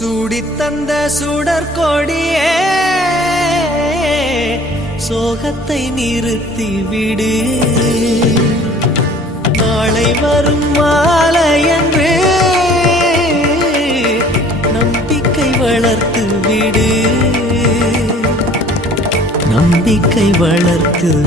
சூடித்தந்த சுடற்கொடியே சோகத்தை நிறுத்தி விடு. நாளை வரும் மாலை என்று நம்பிக்கை வளர்த்து விடு. நம்பிக்கை வளர்த்து